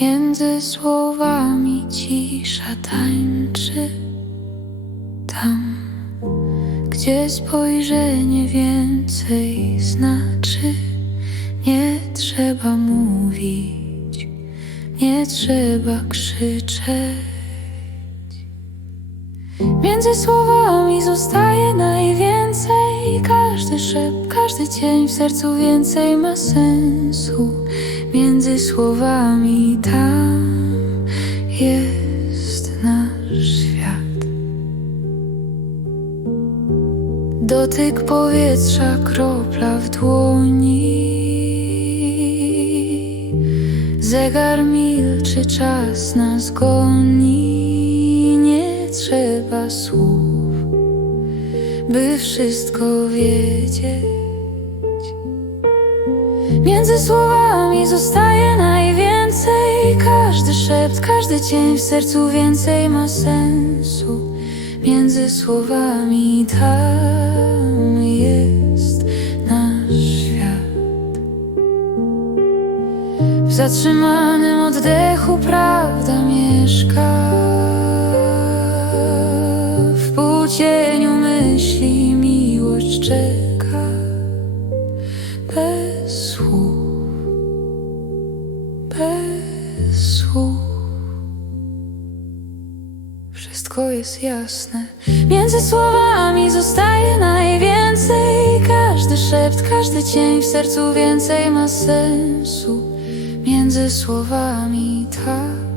Między słowami cisza tańczy. Tam, gdzie spojrzenie więcej znaczy Nie trzeba mówić, nie trzeba krzyczeć. Między słowami zostaje najwięcej. Każdy szept, każdy cień w sercu więcej ma sensu Między słowami tam jest nasz świat. Dotyk powietrza, kropla w dłoni. Zegar milczy, czas nas goni. Nie trzeba słów, by wszystko wiedzieć Między słowami zostaje najwięcej. Każdy szept, każdy cień w sercu więcej ma sensu. Między słowami tam jest nasz świat. W zatrzymanym oddechu prawda mieszka. W półcieniu myśli miłość czeka słów Wszystko jest jasne. Między słowami zostaje najwięcej. Każdy szept, każdy cień w sercu więcej ma sensu. Między słowami tak